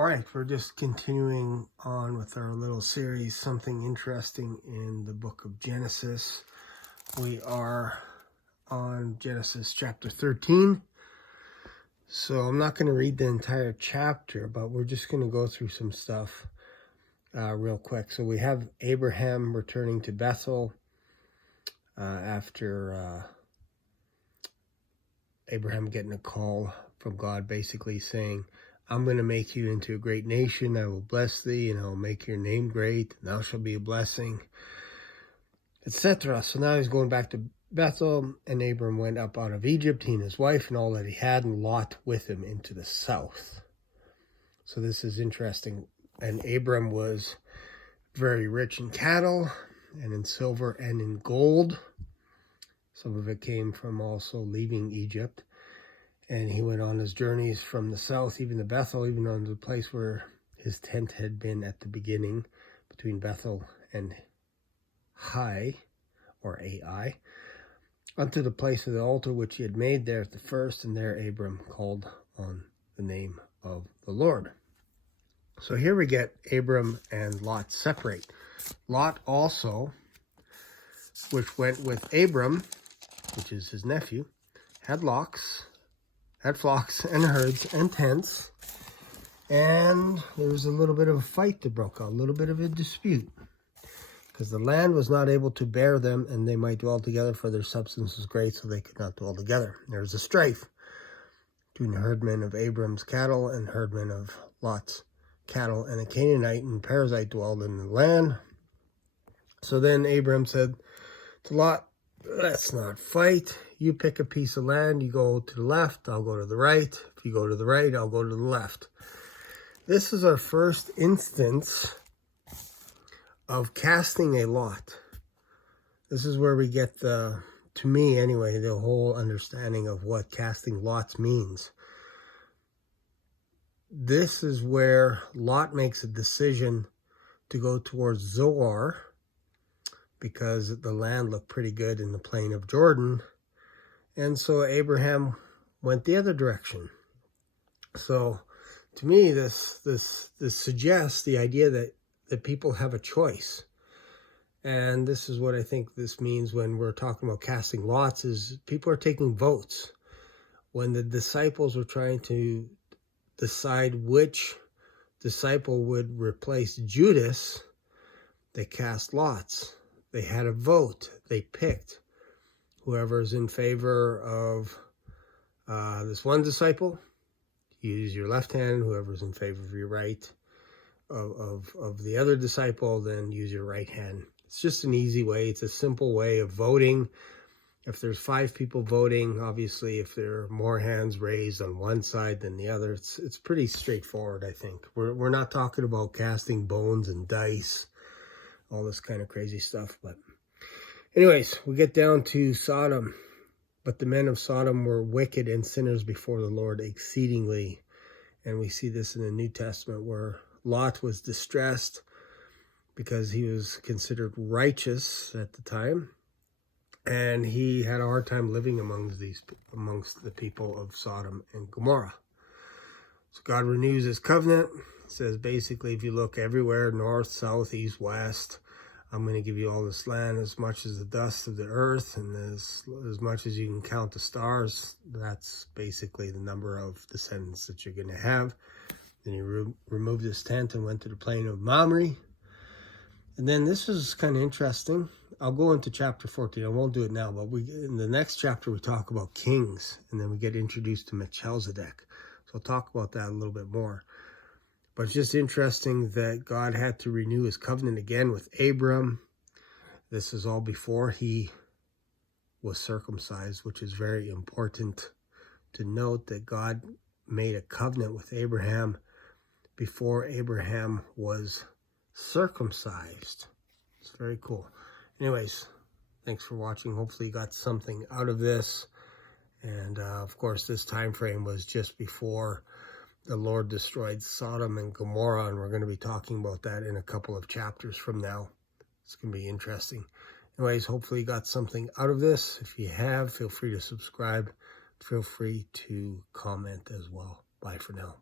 All right, we're just continuing on with our little series, Something Interesting in the Book of Genesis. We are on Genesis chapter 13. So I'm not going to read the entire chapter, but we're just going to go through some stuff real quick. So we have Abraham returning to Bethel after Abraham getting a call from God basically saying, I'm going to make you into a great nation. I will bless thee, and I will make your name great. And thou shalt be a blessing, etc. So now he's going back to Bethel, and Abram went up out of Egypt, he and his wife, and all that he had, and Lot with him into the south. So this is interesting. And Abram was very rich in cattle, and in silver, and in gold. Some of it came from also leaving Egypt. And he went on his journeys from the south, even to Bethel, even on the place where his tent had been at the beginning, between Bethel and Hai, or Ai, unto the place of the altar which he had made there at the first, and there Abram called on the name of the Lord. So here we get Abram and Lot separate. Lot also, which went with Abram, which is his nephew, had flocks and herds and tents, and there was a little bit of a fight that broke out, a little bit of a dispute, because the land was not able to bear them, and they might dwell together, for their substance was great, so they could not dwell together. There was a strife between the herdmen of Abram's cattle and herdmen of Lot's cattle, and a Canaanite and Perizzite dwelled in the land. So then Abram said to Lot, let's not fight. You pick a piece of land, you go to the left, I'll go to the right. If you go to the right, I'll go to the left. This is our first instance of casting a lot. This is where we get to me anyway, the whole understanding of what casting lots means. This is where Lot makes a decision to go towards Zoar, because the land looked pretty good in the plain of Jordan. And so Abraham went the other direction. So to me, this suggests the idea that people have a choice. And this is what I think this means when we're talking about casting lots, is people are taking votes. When the disciples were trying to decide which disciple would replace Judas, they cast lots. They had a vote. They picked whoever's in favor of this one disciple. You use your left hand. Whoever's in favor of your right, of the other disciple, then use your right hand. It's just an easy way. It's a simple way of voting. If there's 5 people voting, obviously, if there are more hands raised on one side than the other, it's pretty straightforward, I think. We're not talking about casting bones and dice, all this kind of crazy stuff. But anyways, we get down to Sodom. But the men of Sodom were wicked and sinners before the Lord exceedingly. And we see this in the New Testament, where Lot was distressed because he was considered righteous at the time. And he had a hard time living amongst the people of Sodom and Gomorrah. So God renews his covenant. It says basically, if you look everywhere, north, south, east, west, I'm going to give you all this land, as much as the dust of the earth, and as much as you can count the stars. That's basically the number of descendants that you're going to have. Then he removed his tent and went to the plain of Mamre. And then this is kind of interesting. I'll go into chapter 14. I won't do it now, but in the next chapter, we talk about kings, and then we get introduced to Melchizedek. So I'll talk about that a little bit more. But it's just interesting that God had to renew his covenant again with Abram. This is all before he was circumcised, which is very important to note, that God made a covenant with Abraham before Abraham was circumcised. It's very cool. Anyways, thanks for watching. Hopefully you got something out of this. And of course, this time frame was just before the Lord destroyed Sodom and Gomorrah, and we're going to be talking about that in a couple of chapters from now. It's going to be interesting. Anyways, hopefully you got something out of this. If you have, feel free to subscribe. Feel free to comment as well. Bye for now.